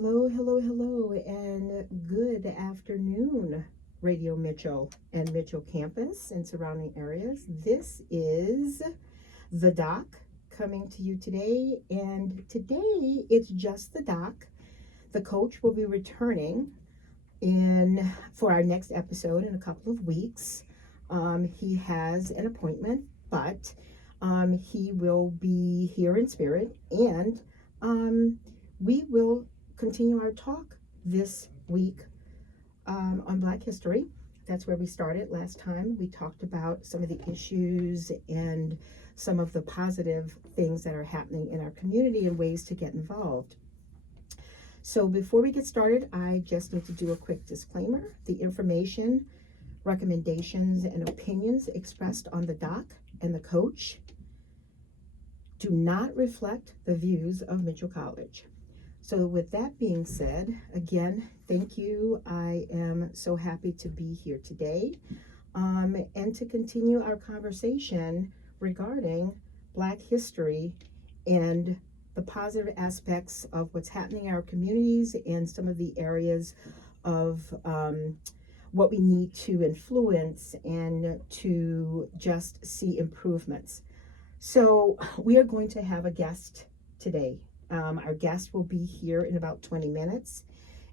Hello, hello, hello, and good afternoon, Radio Mitchell and Mitchell campus and surrounding areas. This is the Doc coming to you today, and today it's just the Doc. The coach will be returning for our next episode in a couple of weeks. He has an appointment, but he will be here in spirit, and we will continue our talk this week on Black history. That's where we started last time. We talked about some of the issues and some of the positive things that are happening in our community and ways to get involved. So before we get started, I just need to do a quick disclaimer. The information, recommendations, and opinions expressed on the Doc and the coach do not reflect the views of Mitchell College. So with that being said, again, thank you. I am so happy to be here today and to continue our conversation regarding Black history and the positive aspects of what's happening in our communities and some of the areas of what we need to influence and to just see improvements. So we are going to have a guest today. Our guest will be here in about 20 minutes.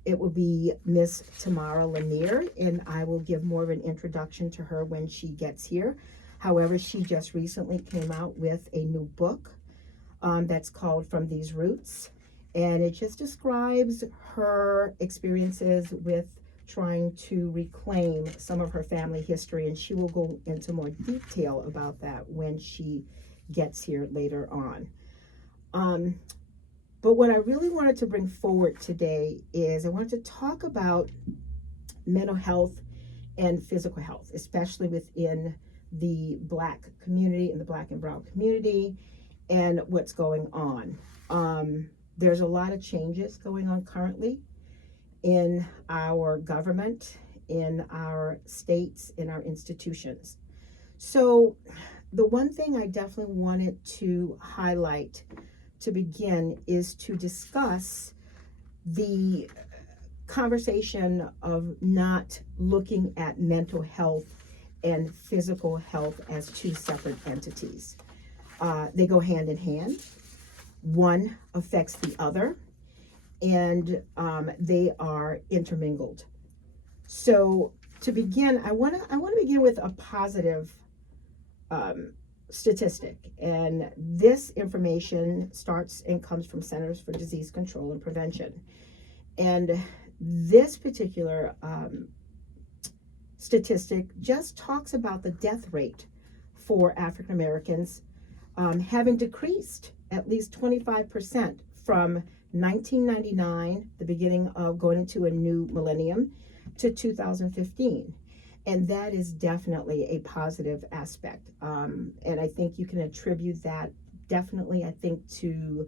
It will be Miss Tamara Lanier, and I will give more of an introduction to her when she gets here. However, she just recently came out with a new book that's called From These Roots, and it just describes her experiences with trying to reclaim some of her family history, and she will go into more detail about that when she gets here later on. But what I really wanted to bring forward today is I wanted to talk about mental health and physical health, especially within the Black community and the Black and Brown community and what's going on. There's a lot of changes going on currently in our government, in our states, in our institutions. So the one thing I definitely wanted to highlight to begin is to discuss the conversation of not looking at mental health and physical health as two separate entities. They go hand in hand. One affects the other, and they are intermingled. So to begin, I want to begin with a positive statistic, and this information starts and comes from Centers for Disease Control and Prevention. And this particular statistic just talks about the death rate for African Americans having decreased at least 25% from 1999, the beginning of going into a new millennium, to 2015. And that is definitely a positive aspect. And I think you can attribute that definitely, I think, to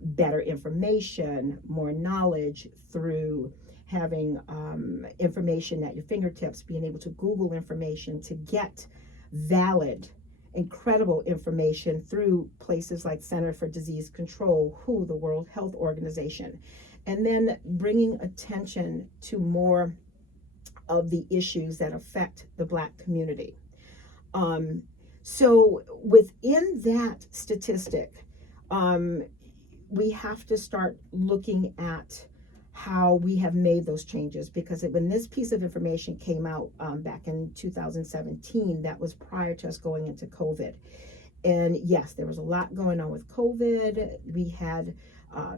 better information, more knowledge through having information at your fingertips, being able to Google information to get valid, incredible information through places like Center for Disease Control, WHO, the World Health Organization, and then bringing attention to more of the issues that affect the Black community. So within that statistic, we have to start looking at how we have made those changes, because when this piece of information came out back in 2017, that was prior to us going into COVID. And yes, there was a lot going on with COVID. We had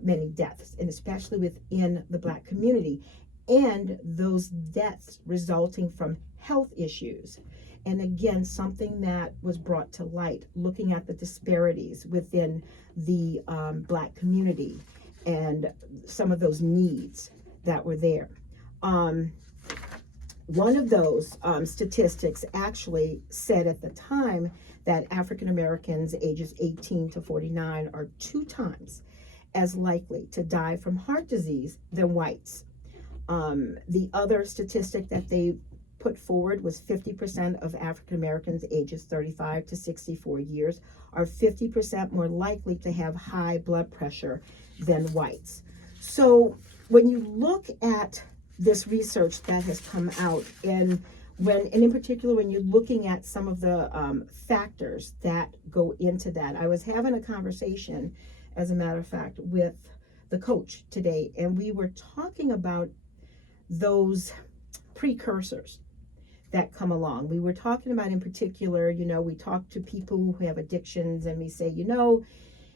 many deaths, and especially within the Black community. And those deaths resulting from health issues. And again, something that was brought to light, looking at the disparities within the Black community and some of those needs that were there. One of those statistics actually said at the time that African Americans ages 18 to 49 are 2 times as likely to die from heart disease than whites. The other statistic that they put forward was 50% of African Americans ages 35 to 64 years are 50% more likely to have high blood pressure than whites. So when you look at this research that has come out, and in particular, when you're looking at some of the factors that go into that, I was having a conversation, as a matter of fact, with the coach today, and we were talking about those precursors that come along. We were talking about, in particular, we talk to people who have addictions, and we say,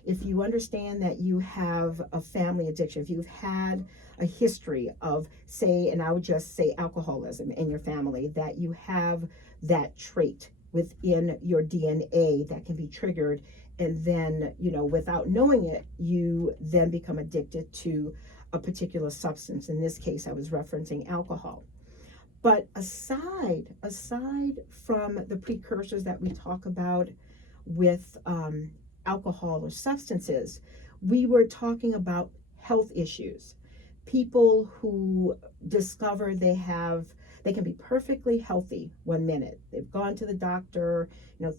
if you understand that you have a family addiction, if you've had a history of, say, and I would just say alcoholism in your family, that you have that trait within your DNA that can be triggered, and then, without knowing it, you then become addicted to a particular substance. In this case, I was referencing alcohol. But aside from the precursors that we talk about with alcohol or substances, we were talking about health issues. People who discover they can be perfectly healthy one minute. They've gone to the doctor,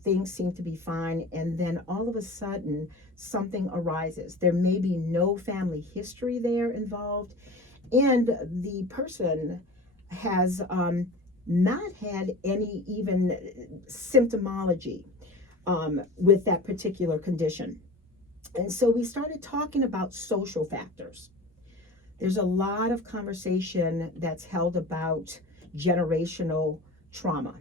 things seem to be fine, and then all of a sudden something arises. There may be no family history there involved, and the person has not had any even symptomology with that particular condition. And so we started talking about social factors. There's a lot of conversation that's held about generational trauma.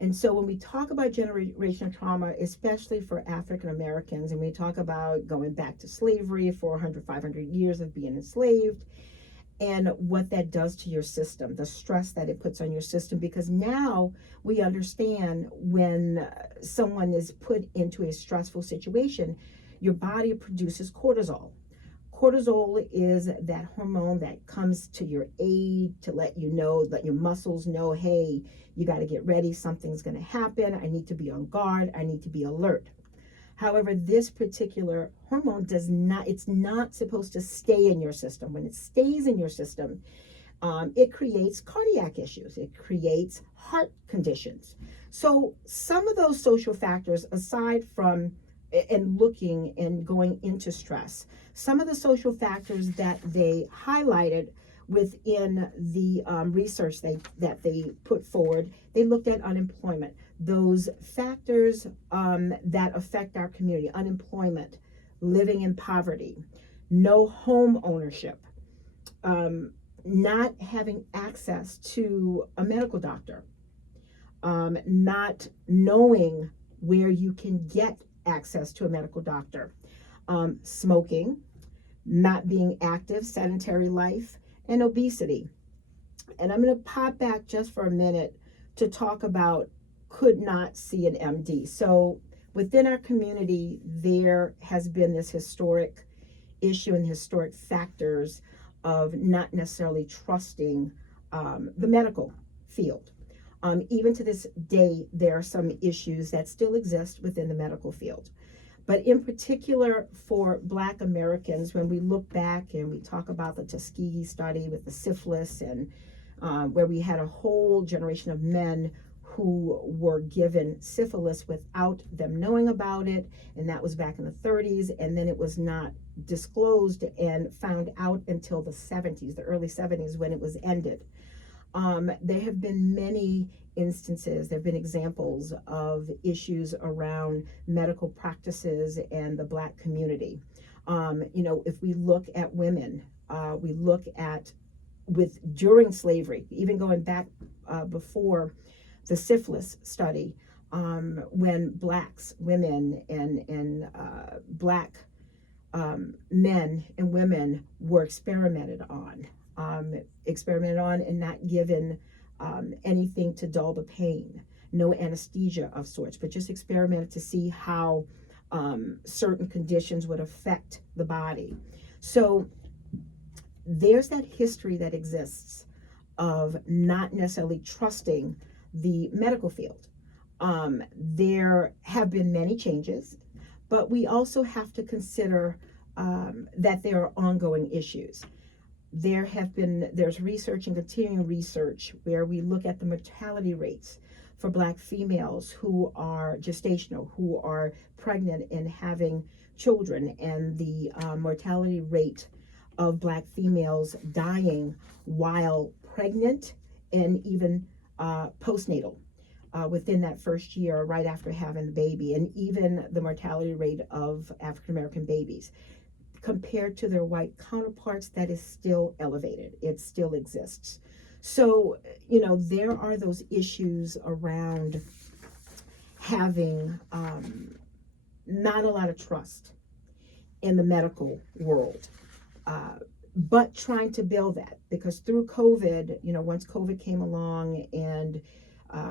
And so when we talk about generational trauma, especially for African Americans, and we talk about going back to slavery, 400, 500 years of being enslaved, and what that does to your system, the stress that it puts on your system, because now we understand when someone is put into a stressful situation, your body produces cortisol. Cortisol is that hormone that comes to your aid to let your muscles know, hey, you got to get ready, something's going to happen, I need to be on guard, I need to be alert. However, this particular hormone it's not supposed to stay in your system. When it stays in your system, it creates cardiac issues. It creates heart conditions. So some of those social factors, aside from looking and going into stress, some of the social factors that they highlighted within the research that they put forward, they looked at unemployment. Those factors that affect our community: unemployment, living in poverty, no home ownership, not having access to a medical doctor, not knowing where you can get access to a medical doctor, smoking, not being active, sedentary life, and obesity. And I'm going to pop back just for a minute to talk about could not see an MD. So within our community, there has been this historic issue and historic factors of not necessarily trusting the medical field. Even to this day, there are some issues that still exist within the medical field. But in particular for Black Americans, when we look back and we talk about the Tuskegee study with the syphilis, and where we had a whole generation of men who were given syphilis without them knowing about it, and that was back in the 30s, and then it was not disclosed and found out until the 70s, the early 70s, when it was ended. There have been many instances, there have been examples of issues around medical practices and the Black community. If we look at women, we look at during slavery, even going back before the syphilis study, when Blacks, women, and Black men and women were experimented on and not given anything to dull the pain, no anesthesia of sorts, but just experimented to see how certain conditions would affect the body. So there's that history that exists of not necessarily trusting the medical field. There have been many changes, but we also have to consider that there are ongoing issues. There's research and continuing research where we look at the mortality rates for Black females who are gestational, who are pregnant and having children, and the mortality rate of Black females dying while pregnant and even postnatal within that first year right after having the baby, and even the mortality rate of African American babies compared to their white counterparts, that is still elevated. It still exists. So, there are those issues around having not a lot of trust in the medical world, but trying to build that, because through COVID, once COVID came along and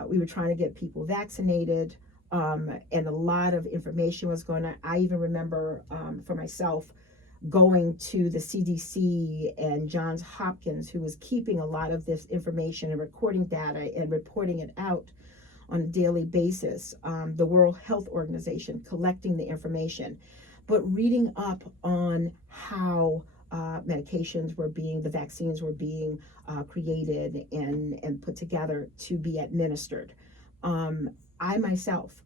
we were trying to get people vaccinated, and a lot of information was going on. I even remember for myself going to the CDC and Johns Hopkins, who was keeping a lot of this information and recording data and reporting it out on a daily basis. The World Health Organization collecting the information, but reading up on how the vaccines were being created and put together to be administered. I myself,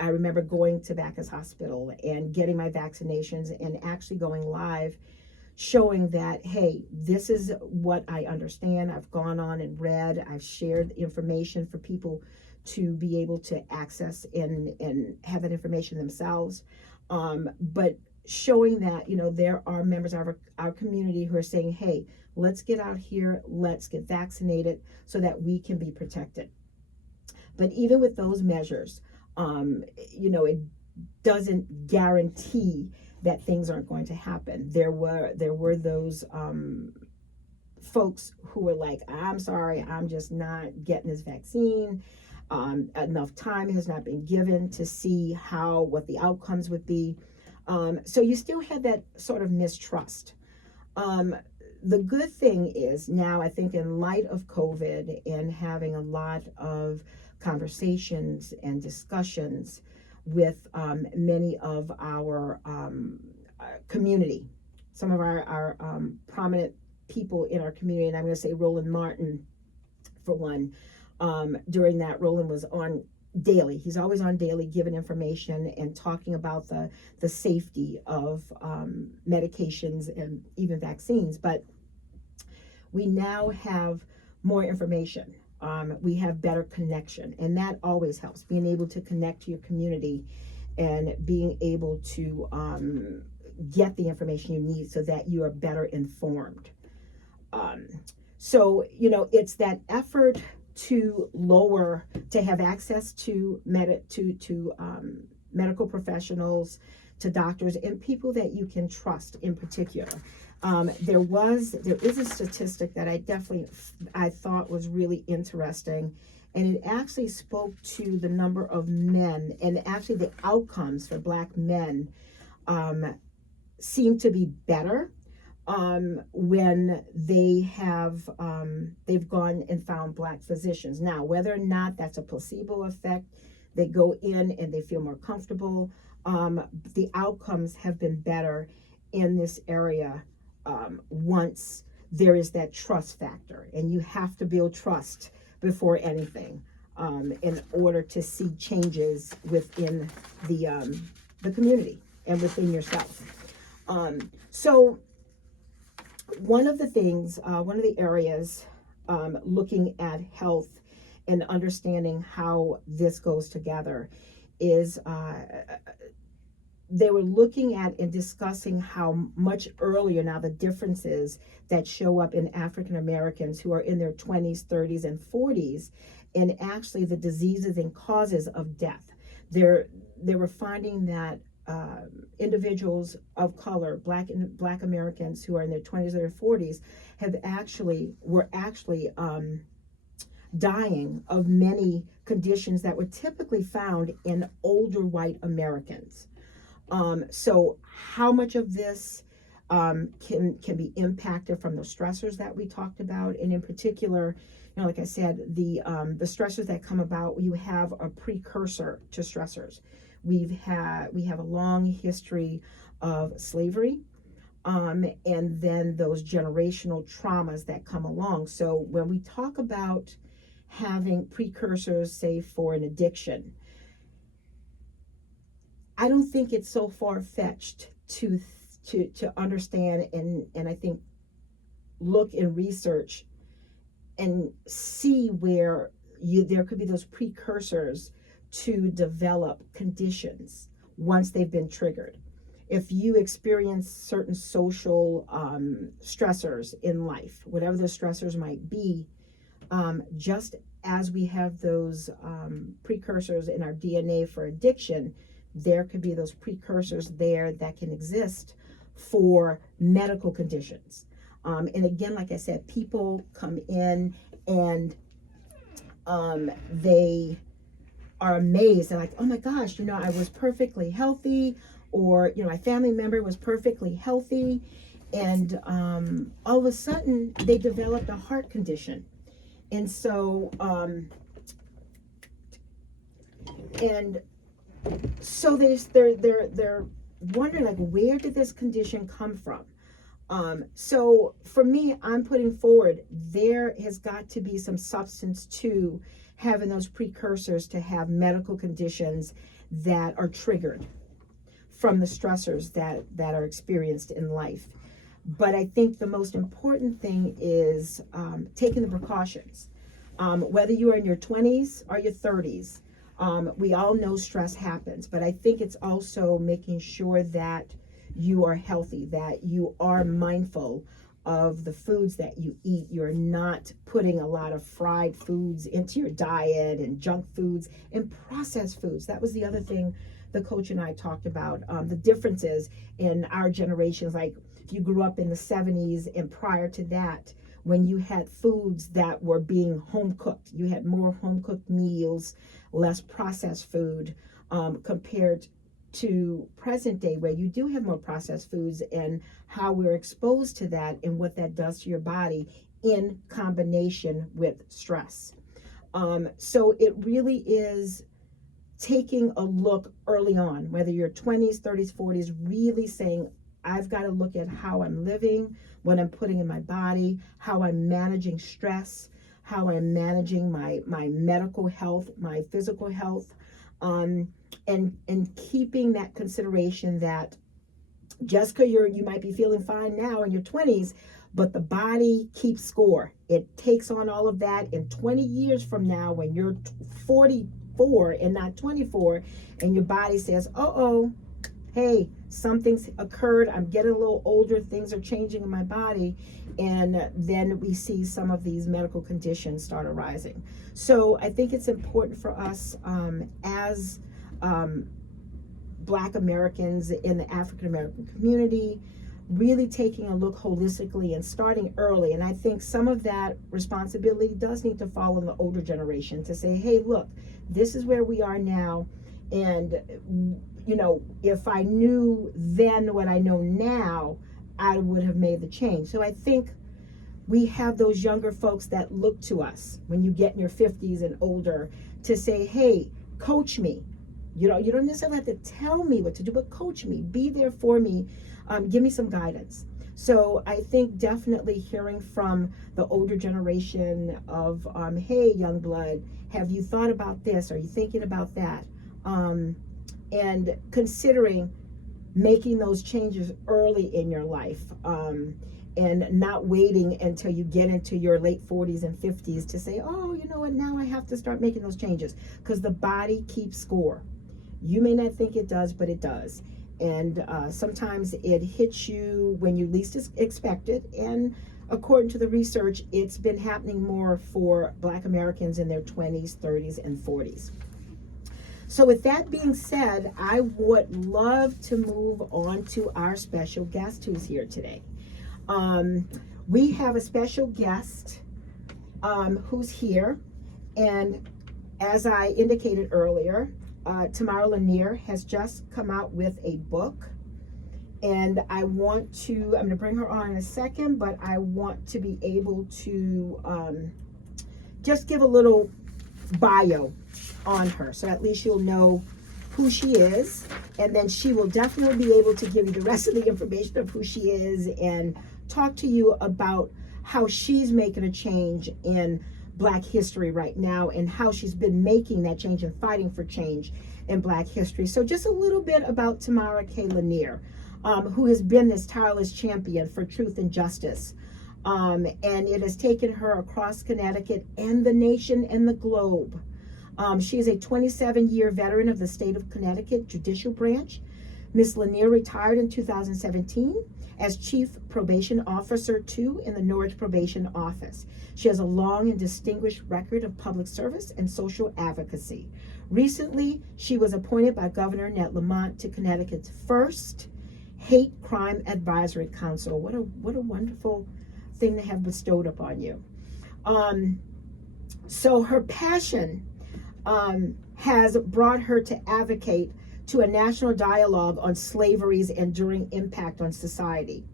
I remember going to Bacchus Hospital and getting my vaccinations and actually going live, showing that, hey, this is what I understand. I've gone on and read, I've shared information for people to be able to access and have that information themselves. But showing that, there are members of our community who are saying, hey, let's get out here, let's get vaccinated so that we can be protected. But even with those measures, it doesn't guarantee that things aren't going to happen. There were those folks who were like, I'm sorry, I'm just not getting this vaccine. Enough time has not been given to see what the outcomes would be. So you still had that sort of mistrust. The good thing is now, I think in light of COVID and having a lot of conversations and discussions with many of our community, some of our prominent people in our community, and I'm going to say Roland Martin for one. During that, Roland was on daily. He's always on daily, giving information and talking about the safety of medications and even vaccines. But we now have more information. We have better connection, and that always helps. Being able to connect to your community and being able to get the information you need so that you are better informed. So it's that effort to have access to medical professionals, to doctors, and people that you can trust in particular. There is a statistic that I thought was really interesting, and it actually spoke to the number of men, and actually the outcomes for Black men seem to be better when they've gone and found Black physicians. Now, whether or not that's a placebo effect, they go in and they feel more comfortable. The outcomes have been better in this area once there is that trust factor, and you have to build trust before anything in order to see changes within the community and within yourself. So one of the areas looking at health and understanding how this goes together is they were looking at and discussing how much earlier now the differences that show up in African Americans who are in their 20s, 30s, and 40s, and actually the diseases and causes of death. They were finding that individuals of color, Black Americans who are in their 20s or their 40s, were actually dying of many conditions that were typically found in older white Americans. So how much of this can be impacted from the stressors that we talked about, and in particular, like I said, the stressors that come about, you have a precursor to stressors. We have a long history of slavery, and then those generational traumas that come along. So when we talk about having precursors, say for an addiction, I don't think it's so far-fetched to understand and I think look and research and see where there could be those precursors to develop conditions once they've been triggered. If you experience certain social stressors in life, whatever those stressors might be, just as we have those precursors in our DNA for addiction, there could be those precursors there that can exist for medical conditions. And again, like I said, people come in and they are amazed. They're like, oh my gosh, I was perfectly healthy, or, my family member was perfectly healthy. And all of a sudden they developed a heart condition. And so, they're wondering, like, where did this condition come from? So for me, I'm putting forward, there has got to be some substance to having those precursors to have medical conditions that are triggered from the stressors that are experienced in life. But I think the most important thing is taking the precautions. Whether you are in your 20s or your 30s, we all know stress happens, but I think it's also making sure that you are healthy, that you are mindful of the foods that you eat. You're not putting a lot of fried foods into your diet and junk foods and processed foods. That was the other thing the coach and I talked about, the differences in our generations. Like, if you grew up in the 70s and prior to that, when you had foods that were being home cooked, you had more home cooked meals, less processed food, compared to present day, where you do have more processed foods, and how we're exposed to that and what that does to your body in combination with stress. So it really is taking a look early on, whether you're 20s, 30s, 40s, really saying, I've got to look at how I'm living, what I'm putting in my body, how I'm managing stress, how I'm managing my medical health, my physical health, and keeping that consideration that just because you might be feeling fine now in your 20s, but the body keeps score. It takes on all of that, and 20 years from now, when you're 44 and not 24, and your body says, hey, something's occurred, I'm getting a little older, things are changing in my body, and then we see some of these medical conditions start arising. So I think it's important for us as Black Americans in the African American community, really taking a look holistically and starting early. And I think some of that responsibility does need to fall on the older generation to say, hey, look, this is where we are now, and if I knew then what I know now, I would have made the change. So I think we have those younger folks that look to us when you get in your 50s and older to say, hey, coach me. You don't necessarily have to tell me what to do, but coach me, be there for me, give me some guidance. So I think definitely hearing from the older generation of, hey, young blood, have you thought about this? Are you thinking about that? And considering making those changes early in your life, and not waiting until you get into your late 40s and 50s to say, oh, you know what, now I have to start making those changes, because the body keeps score. You may not think it does, but it does. And sometimes it hits you when you least expect it. And according to the research, it's been happening more for Black Americans in their 20s, 30s, and 40s. So with that being said, I would love to move on to our special guest who's here today. We have a special guest who's here, and as I indicated earlier, Tamara Lanier has just come out with a book, and I'm going to bring her on in a second, but I want to be able to just give a little bio on her, so at least you'll know who she is, and then she will definitely be able to give you the rest of the information of who she is and talk to you about how she's making a change in Black history right now, and how she's been making that change and fighting for change in Black history. So just a little bit about Tamara K. Lanier. who has been this tireless champion for truth and justice. And it has taken her across Connecticut and the nation and the globe. She is a 27-year veteran of the state of Connecticut Judicial Branch. Ms. Lanier retired in 2017 as Chief Probation Officer 2 in the Norwich Probation Office. She has a long and distinguished record of public service and social advocacy. Recently, she was appointed by Governor Ned Lamont to Connecticut's first Hate Crime Advisory Council. What a wonderful thing to have bestowed upon you. So her passion has brought her to advocate to a national dialogue on slavery's enduring impact on society.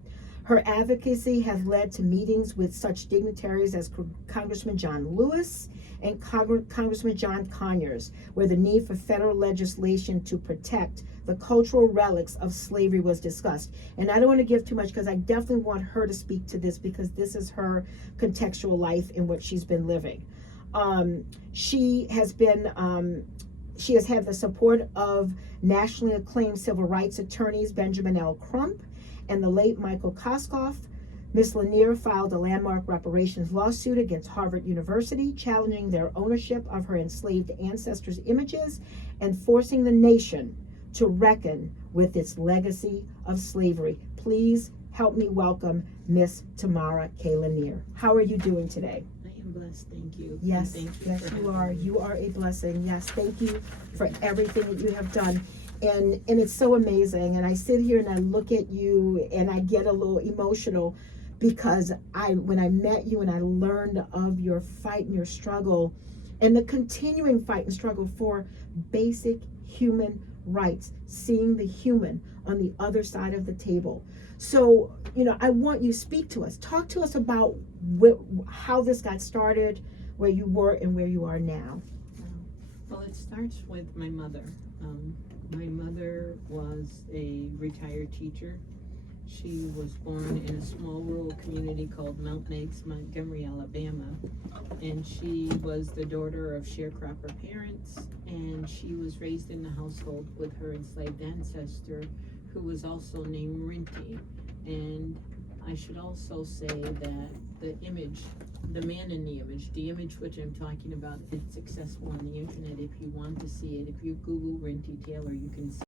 Her advocacy has led to meetings with such dignitaries as Congressman John Lewis and Congressman John Conyers, where the need for federal legislation to protect the cultural relics of slavery was discussed. And I don't want to give too much because I definitely want her to speak to this because this is her contextual life in what she's been living. She has had the support of nationally acclaimed civil rights attorneys Benjamin L. Crump and the late Michael Koskoff. Ms. Lanier filed a landmark reparations lawsuit against Harvard University, challenging their ownership of her enslaved ancestors' images and forcing the nation to reckon with its legacy of slavery. Please help me welcome Miss Tamara K. Lanier. How are you doing today? I'm blessed, thank you. Yes, Thank you yes, for you having are. me. You are a blessing. Yes, thank you for everything that you have done. And it's so amazing. And I sit here and I look at you and I get a little emotional because when I met you and I learned of your fight and your struggle and the continuing fight and struggle for basic human rights, seeing the human on the other side of the table. So, I want you to speak to us. Talk to us about how this got started, where you were and where you are now. Well, it starts with my mother. My mother was a retired teacher. She was born in a small rural community called Mount Meigs, Montgomery, Alabama. And she was the daughter of sharecropper parents, and she was raised in the household with her enslaved ancestor, who was also named Rinty. And I should also say that the image, the man in the image which I'm talking about, it's accessible on the internet if you want to see it. If you Google Rinty Taylor, you can see